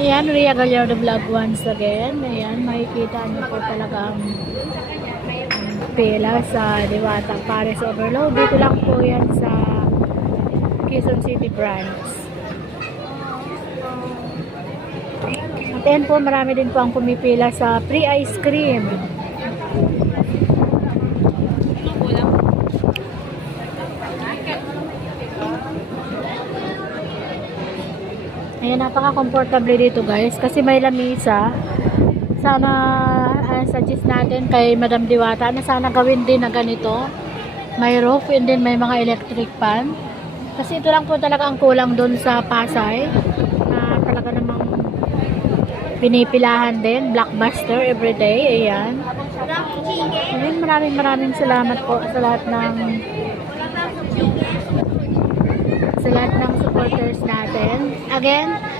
Ayan, Ria Gallardo Vlog once again. Ayan, makikita niyo po talaga ang pila sa Diwata Paris Overload. Dito lang po yan sa Quezon City branch. At ayan po, marami din po ang pumipila sa free ice cream. Ayan, napaka-comfortable dito guys kasi may lamisa. Sana suggest natin kay Madam Diwata na sana gawin din na ganito. May roof and then may mga electric fan. Kasi ito lang po talaga ang kulang doon sa Pasay na talaga namang pinipilahan din. Blockbuster everyday. Ayan. Ayan, maraming salamat po sa lahat ng supporters natin. Again,